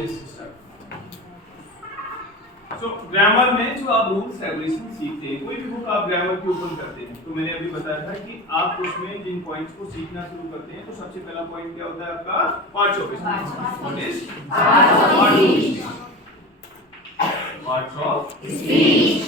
Yes start. सो grammar में जो आप रूल्स रेगुलेशन सीखते हैं, कोई भी बुक आप ग्रामर की ओपन करते हैं, तो मैंने अभी बताया था कि आप उसमें जिन पॉइंट्स को सीखना शुरू करते हैं, तो सबसे पहला पॉइंट क्या होता है आपका? Parts of speech. Parts of speech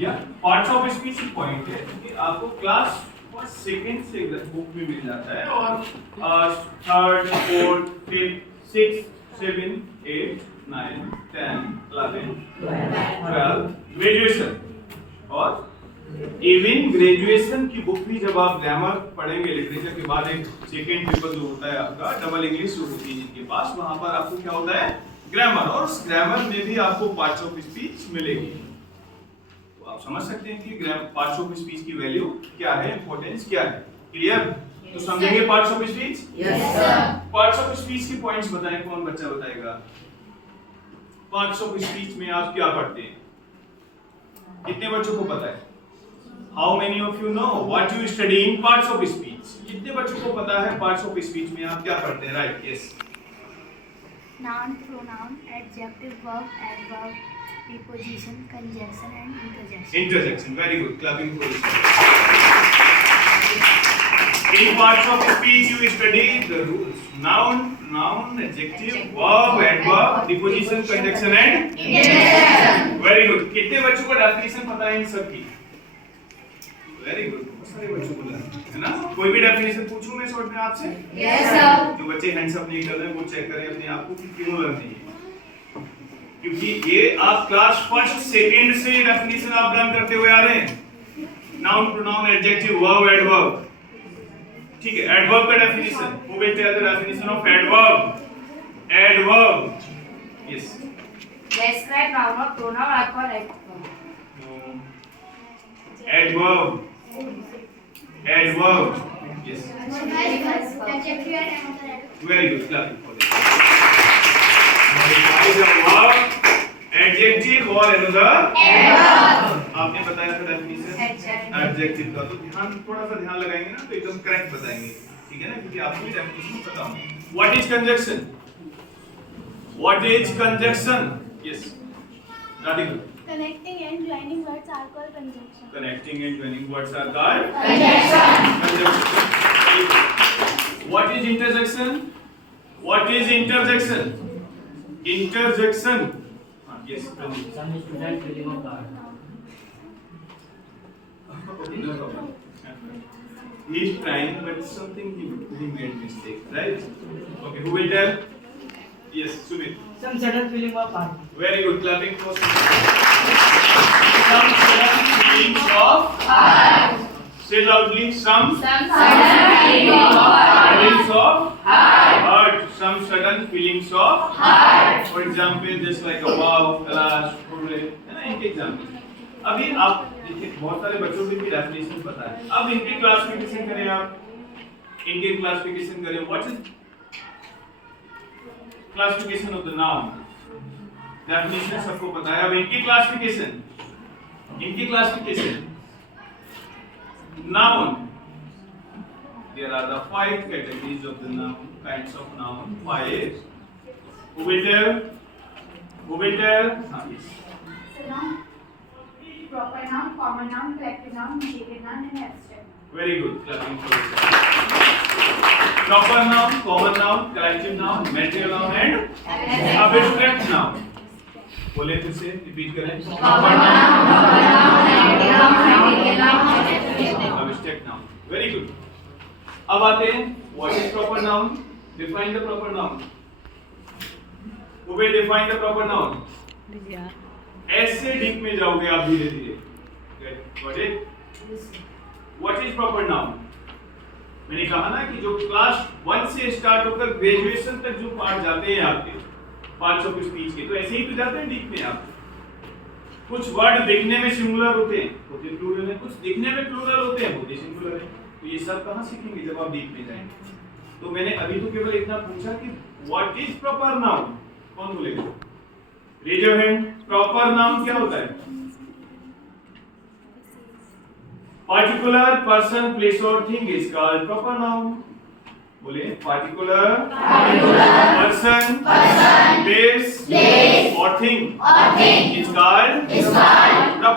या पार्ट्स ऑफ स्पीच की पॉइंट है कि आपको क्लास फर्स्ट सेकंड से बुक में मिल जाता है, और third fourth fifth six 7 8 9 10 11 12 graduation, और इवन ग्रेजुएशन की बुक भी जब आप ग्रामर पढ़ेंगे लिटरेचर के बाद, एक सेकंड पेपर जो होता है आपका डबल इंग्लिश जो होती है जिनके पास, वहां पर आपको क्या होता है? ग्रामर, और उस ग्रामर में भी आपको पार्ट्स ऑफ स्पीच मिलेगी। तो आप समझ सकते हैं कि पार्ट्स ऑफ स्पीच की वैल्यू क्या है, इंपॉर्टेंस क्या है। क्लियर? तो समझेंगे parts of speech. Yes sir. Parts of speech की पॉइंट्स बताएं, कौन बच्चा बताएगा? पार्ट्स ऑफ स्पीच में आप क्या पढ़ते हैं? कितने बच्चों को पता है? How many of you know what you study in parts of speech? कितने बच्चों को पता है पार्ट्स ऑफ स्पीच में आप क्या पढ़ते हैं? Right, yes. Noun, pronoun, adjective, verb, adverb, preposition, conjunction and interjection. Interjection, very good. Clapping for this. In parts of speech you study the rules. Noun, adjective, verb, adverb, preposition, conjunction and interjection. Very good. कितने बच्चों को definition पता है इन सब की? Very good. बहुत सारे बच्चों को है ना? कोई भी डेफिनेशन पूछूं मैं शॉर्ट में आपसे? Yes sir. जो बच्चे हैंड्स अप नहीं कर रहे हैं वो चेक करें अपने आप को कि क्यों लर्न नहीं है, क्योंकि ये आप क्लास फर्स्ट सेकंड से डेफिनेशन आप लर्न करते हुए आ रहे हैं। Noun, pronoun, adjective, verb, adverb. ठीक है, एडवर्ब का definition, who will tell the definition of adverb? Adverb, yes. Describe noun or pronoun or adverb. Adverb, adverb, yes. Adjective and another. Very good, clapping for this. Modify the verb, adjective or another adverb. आपने बताया था definition adjective का, तो थोड़ा सा ध्यान लगाएंगे ना तो एकदम करेक्ट बताएंगे, ठीक है ना? क्योंकि आपको भी डेफिनेशन पता हो। What is conjunction? What is conjunction? Yes, Radhika. Connecting and joining words are called conjunction. Connecting and joining words are called Conjunction. What is interjection? What is interjection? Interjection. Yes, Pranjit. Some students will remove card. Okay, no problem. He is trying, but something he made mistake, right? Okay, who will tell? Yes, Sumit. Some sudden feeling of heart. Very good. Clapping for Sumit. Some sudden feelings of Heart. say loudly. Some Some sudden feeling of heart. feelings of Heart. heart. Some sudden feelings of Heart. For example, just like a wow, class, है ना? इनके example. अभी आप देखिए बहुत सारे बच्चों को इनकी डेफिनेशन पता है। अब इनके क्लासिफिकेशन करें आप, इनके क्लासिफिकेशन करें। What is classification of the noun? Definition सबको पता है। अब इनकी classification noun, there are the 5 categories of the noun, kinds of noun, 5. Who will tell? Yes. So noun, proper noun, common noun, collective noun, negative noun and abstract. Very good. Clapping for yourself. Proper noun, common noun, collective noun, material noun and abstract noun. बोले फिर से repeat करें। Proper noun, collective noun, material noun, Abstract noun. Very good. अब आते हैं what is proper noun? Define the proper noun. Who will define the proper noun? ऐसे deep में जाओगे आप धीरे धीरे। Got it? What is proper noun? मैंने कहा ना कि जो क्लास 1 से स्टार्ट होकर ग्रेजुएशन तक जो पार्ट जाते हैं आपके पार्ट्स ऑफ स्पीच के, तो ऐसे ही तो जाते हैं डीप में आप। कुछ वर्ड दिखने में सिंगुलर होते हैं, होते प्लूरल है, कुछ दिखने में प्लूरल होते हैं, होते सिंगुलर है। तो ये सब कहाँ सीखेंगे जब आप डीप में जाएंगे? तो मैंने अभी तो केवल इतना पूछा कि व्हाट इज प्रॉपर नाउन, कौन बोलेगा? Raise your hand. Proper noun क्या होता है? particular person, place or thing is called proper noun. बोले particular person,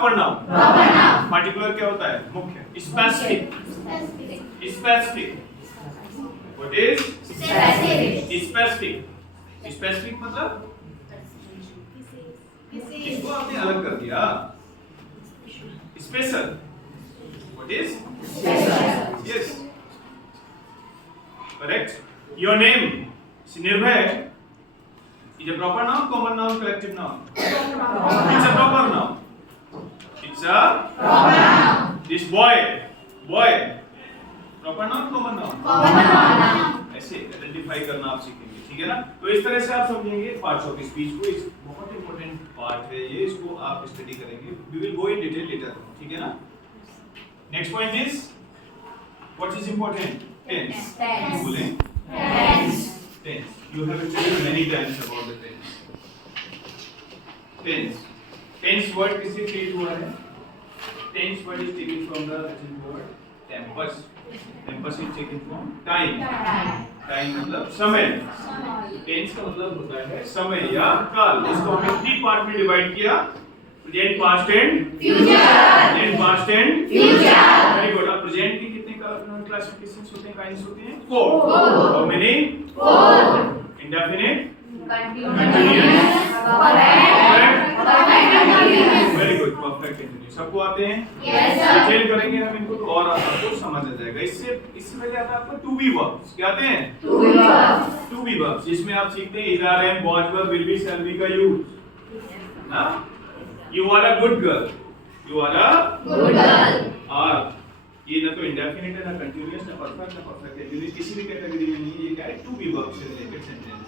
proper noun. Proper noun. Particular क्या होता है? मुख्य। Specific, specific. What is Specific. Specific? Specific मतलब इसको आपने अलग कर दिया। Special. What is Special. Yes, correct. Your name निर्भय is a proper noun, common noun, collective noun? It's a proper noun. It's a Proper noun. this boy, proper noun, common noun? Common noun. ऐसे identify करना आप सीखेंगे, ठीक है ना? तो इस तरह से आप समझेंगे पार्ट्स ऑफ स्पीच को। इस बहुत इंपॉर्टेंट पार्ट है ये, इसको आप स्टडी करेंगे। We will go in detail later, ठीक है ना? Next point is what is important? Tense. Tense. बोलें Tense. tense. You have studied many times about the tense. Tense. Tense word किससे create हुआ है? Tense word is taken from the Latin word tempus. Tempus is taken from time. Time मतलब समय। Tense का मतलब होता है समय या काल। इसको हमने 3 पार्ट में डिवाइड किया। Present, past and Future. present, past and Future. Very good. अब present के कितने क्लासिफिकेशंस होते हैं, काइंड्स होते हैं? 4. Four. How many? 4. Indefinite. Continuous. Correct. Perfect continuous. Very good, perfect continuous. सबको आते हैं? Yes, sir. डिटेल करेंगे हम इनको तो और आपको समझ आ जाएगा। इससे पहले आता है आपको टू बी वर्ब्स। क्या आते हैं? To be verbs. To be verbs, जिसमें आप सीखते हैं is are am, was verb, will be, shall be का यूज। ना? You are a good girl, you are a Good girl. Are. ये ना तो इंडेफिनिट है, ना कंटीन्यूअस, ना परफेक्ट, ना परफेक्ट कंटीन्यूअस, किसी भी कैटेगरी में नहीं है। ये क्या है? टू बी वर्ब से related sentence.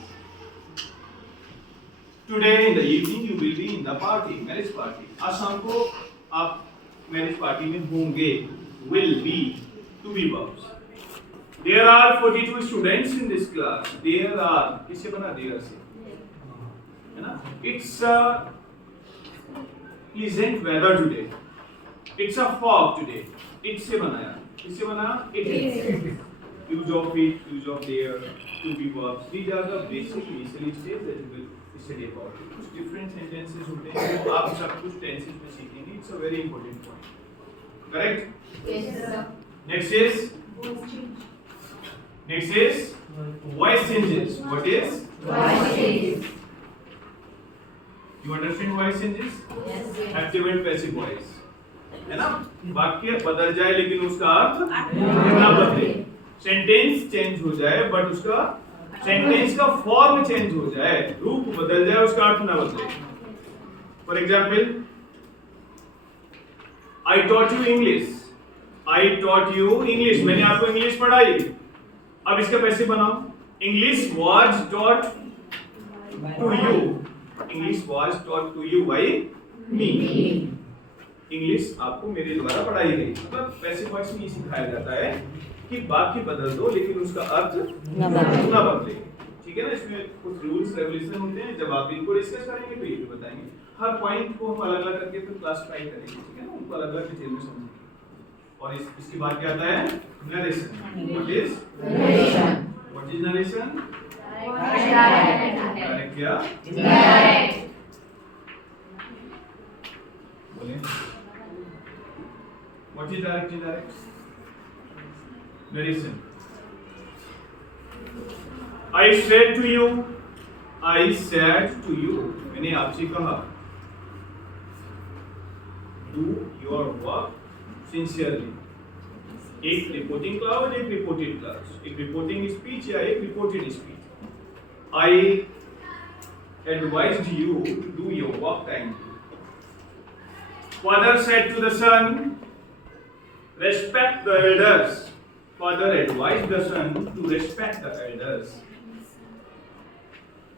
Today in the evening you will be in the party, marriage party. आज शाम को आप मैरिज पार्टी में होंगे, will be, to be verbs. There are 42 students in this class. There are किससे बना? There से, है ना? It's a pleasant weather today, it's a fog today. It से बनाया, किससे बना? It is. Use of it, use of there, to be verbs, these are the basic initial stage that we will study about. कुछ different sentences होते हैं जो आप सब कुछ tenses में सीखेंगे। It's a very important point. Correct? Yes, sir. Next is voice changes. What is? Voice changes. You understand voice changes? Yes. Active and passive voice. है ना? वाक्य बदल जाए लेकिन उसका अर्थ ना बदले। सेंटेंस चेंज हो जाए बट उसका सेंटेंस का फॉर्म चेंज हो जाए, रूप बदल जाए, उसका अर्थ ना बदले। For example, I taught you English, I taught you English, मैंने आपको इंग्लिश पढ़ाई। अब इसका पैसे बनाओ, English was taught to you, English was taught to you by me. English आपको मेरे द्वारा पढ़ाई गई। मतलब पैसिव वॉइस में ये सिखाया जाता है कि वाक्य बदल दो लेकिन उसका अर्थ ना बदले। ठीक है ना? इसमें कुछ रूल्स रेगुलेशन होते हैं, जब आप इनको डिस्कस करेंगे तो ये भी बताएंगे। हर पॉइंट को हम अलग-अलग करके फिर क्लासिफाई करेंगे, ठीक है ना? उनको अलग-अलग डिटेल में समझेंगे। और इसके बाद क्या आता है? Narration. What is Narration. What is narration? Direct. Direct या Direct. बोलें। What is direct? Indirect narration. I said to you, I said to you, मैंने आपसे कहा, do your work sincerely। एक रिपोर्टिंग क्लाउज, एक रिपोर्टेड क्लाउज, एक reporting speech या एक reported speech. I advised you to do your work timely। Father said to the son, respect the elders। Father advised the son to respect the elders।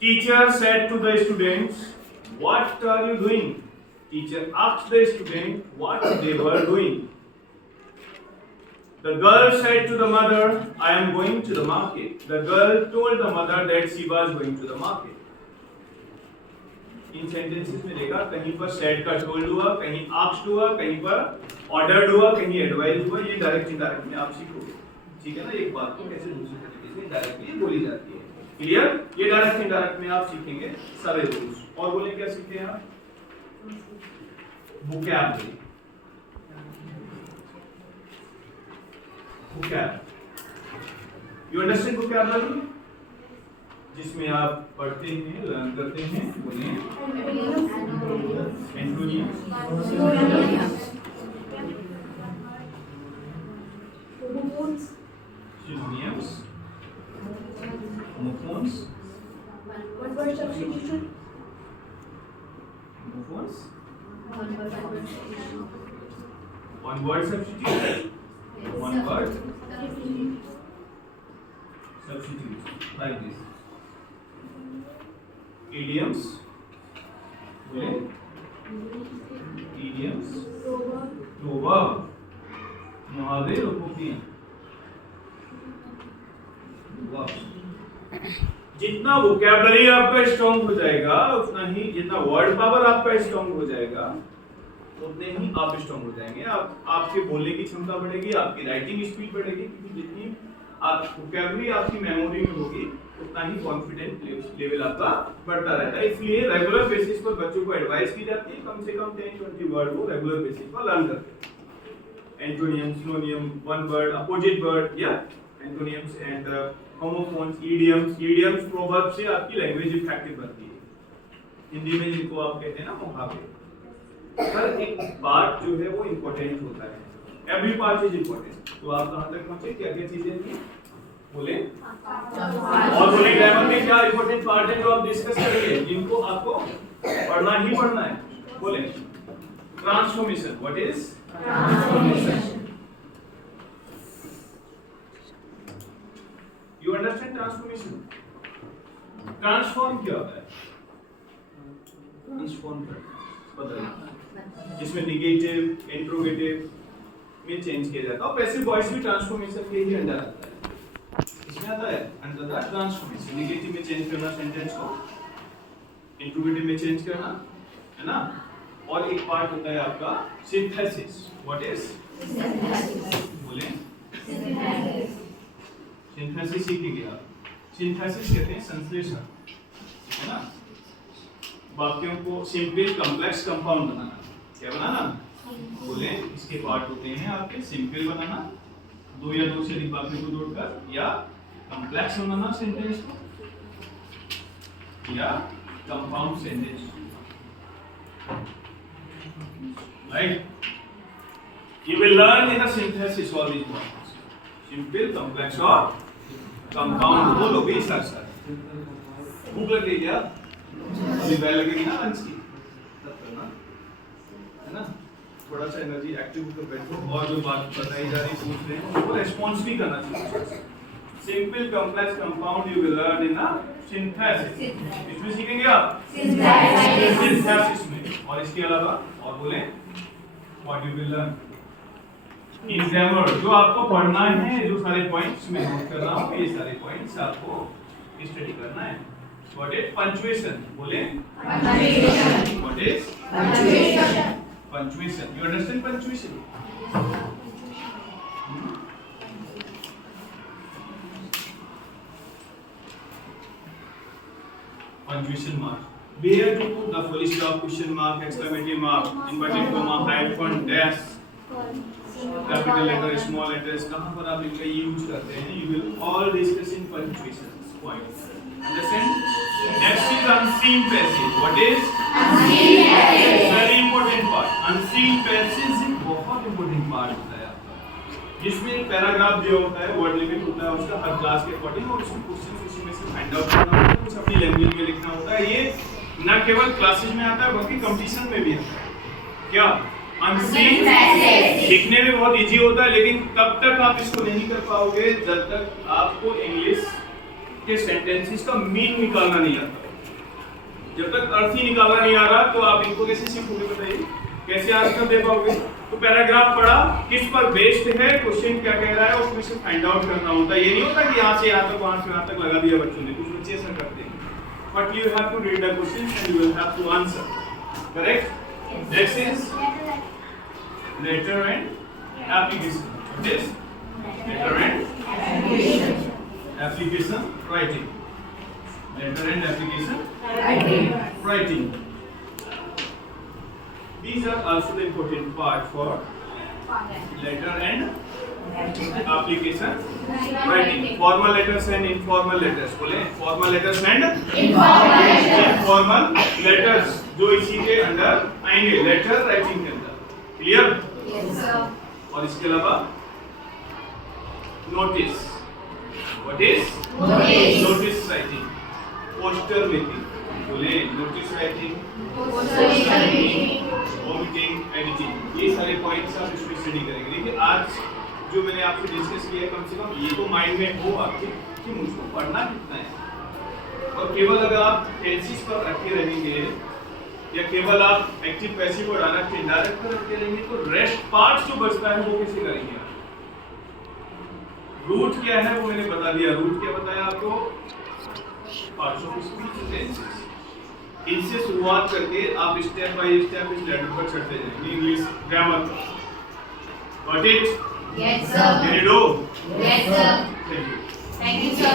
Teacher said to the students, what are you doing? Teacher asked the student what they were doing। The girl said to the mother, I am going to the market। The girl told the mother that she was going to the market। In sentences में देखा, कहीं पर said का told हुआ, कहीं asked हुआ, कहीं पर ordered हुआ, कहीं advised हुआ। ये डायरेक्ट इनडायरेक्ट में आप सीखोगे, ठीक है ना? एक बात को कैसे दूसरे तरीके से डायरेक्टली बोली जाती है। क्लियर? ये डायरेक्ट इनडायरेक्ट में आप सीखेंगे सारे रूल्स। और बोले क्या सीखे आप? vocabulary. You understand vocabulary? जिसमें आप पढ़ते हैं, लर्न करते हैं, बोलिए एंटोनियम्स, synonyms, homophones, homophones, one word substitute, one word substitute, like this. Idioms, बोले idioms, proverb, मुहावरे और उक्तियां. जितना वोकैबुलरी आपका स्ट्रॉन्ग हो जाएगा उतना ही, जितना वर्ड पावर आपका स्ट्रॉन्ग हो जाएगा उतने ही आप स्ट्रॉन्ग हो जाएंगे. आपके बोलने की क्षमता बढ़ेगी, आपकी राइटिंग स्पीड बढ़ेगी, क्योंकि जितनी आप वोकैबुलरी आपकी मेमोरी में होगी उतना ही कॉन्फिडेंस लेवल आपका बढ़ता रहता है. इसलिए रेगुलर बेसिस पर बच्चों को एडवाइस की जाती है कम से कम 10-20 वर्ड को रेगुलर बेसिस पर लर्न करते हैं. Antonym, synonym, one word, opposite word या antonyms and homophones, idioms, proverb से आपकी लैंग्वेज इफेक्टिव बनती है. हिंदी में जिनको आप कहते हैं ना मुहावरे. हर एक पार्ट जो है वो इंपॉर्टेंट होता है. Every part is important. तो आप कहां तक पहुंचे, क्या क्या चीजें थी बोले, और बोले ग्रामर में क्या इंपॉर्टेंट पार्ट है जो आप डिस्कस करेंगे, जिनको आपको पढ़ना ही पढ़ना है. बोले transformation. What is transformation? You understand transformation? Transform क्या होता है? ट्रांसफॉर्म करना, बदलना, जिसमें निगेटिव, इंट्रोगेटिव में चेंज किया जाता है. और पैसिव वॉइस भी ट्रांसफॉर्मेशन के ही अंदर आता है. इसमें आता है अंडर द ट्रांसफॉर्मेशन. निगेटिव में चेंज करना सेंटेंस को, इंट्रोगेटिव में चेंज करना, है ना. और एक पार्ट होता है आपका सिंथेसिस. What is synthesis? बोले सिंथेसिस सीखेंगे आप. सिंथेसिस कहते हैं संश्लेषण, है ना. वाक्यों को सिंपल, कॉम्प्लेक्स, कंपाउंड बनाना. क्या बनाना? बोले इसके पार्ट होते हैं आपके सिंपल बनाना, दो या दो से अधिक वाक्यों को जोड़कर, या कॉम्प्लेक्स बनाना सेंटेंस को, या compound sentence. Right? You will learn in a synthesis all these words. Simple, complex और compound. बोलो भी साथ साथ. भूख लग रही है क्या? अभी बैल लगेगी ना लंच की, तब करना, है ना. थोड़ा सा एनर्जी एक्टिव होकर बैठो और जो बात बताई जा रही पूछ रहे हैं उसको रेस्पॉन्स भी करना चाहिए. Simple, complex, compound you will learn in a synthesis. इसमें सीखेंगे आप सिंथेसिस में. और इसके अलावा और बोले what you will learn in grammar. जो आपको पढ़ना है, जो सारे पॉइंट्स में नोट करना हो, ये सारे पॉइंट्स आपको स्टडी करना है. What is punctuation? बोले what is punctuation? You understand punctuation? Punctuation mark. Where to put the full stop, question mark, exclamation mark, inverted comma, hyphen, dash, capital letter, small letters, कहाँ पर आप इनका use करते हैं? You will all discuss in punctuation points. Understand? Next is unseen passage. What is unseen passage? Very important part. Unseen passage एक बहुत important part होता है आपका, जिसमें एक पैराग्राफ दिया होता है, वर्ड लिमिट होता है उसका हर क्लास के अकॉर्डिंग, और उसमें क्वेश्चन उसमें से फाइंड आउट करना होता है, कुछ अपनी लैंग्वेज में लिखना होता है. ये न केवल क्लासेस में आता है बल्कि कंपटीशन में भी आता है. क्या अनसीन पैसेज लिखने में बहुत इजी होता है, लेकिन तब तक आप इसको नहीं कर पाओगे जब तक आपको इंग्लिश के सेंटेंसेस का मीन निकालना नहीं आता. जब तक अर्थ ही निकालना नहीं आ रहा तो आप इनको कैसे सीखोगे? बताइए, कैसे आंसर दे पाओगे? तो पैराग्राफ पढ़ा, किस पर बेस्ड है, क्वेश्चन क्या कह रहा है, उसमें से फाइंड आउट करना होता है. ये नहीं होता कि यहाँ से यहाँ तक, वहाँ से यहाँ तक लगा दिया बच्चों ने. कुछ बच्चे ऐसा करते हैं. But you have to read the questions and you will have to answer. Correct? Next is letter and application. This letter and application writing. Letter and application writing. These are also the important part for letter and application writing. Formal letters and informal letters. बोले formal letters and informal letters जो इसी के अंदर आएंगे letter writing के अंदर. Clear? Yes, sir. और इसके अलावा notice. What is? Notice. Notice writing. Poster making. बोले नोटिस राइटिंग. वॉमिटिंग, एडिटिंग, ये सारे पॉइंट्स आप इसमें स्टडी करेंगे. देखिए आज जो मैंने आपसे डिस्कस किया है कम से कम ये तो माइंड में हो आपके कि मुझको पढ़ना कितना है. और केवल अगर आप टेंसेस पर रखे रहेंगे या केवल आप एक्टिव पैसिव और डायरेक्ट इनडायरेक्ट पर रखे रहेंगे तो रेस्ट पार्ट जो बचता है वो कैसे करेंगे आप. रूट क्या है वो मैंने बता दिया. रूट क्या बताया आपको? Parts of speech tenses. इनसे शुरुआत करके आप स्टेप बाय स्टेप इस लेटर पर चढ़ते जाएंगे. इंग्लिश ग्रामर पर. Got it? Yes, sir. Can you do? Yes, sir. Thank you. Thank you, sir.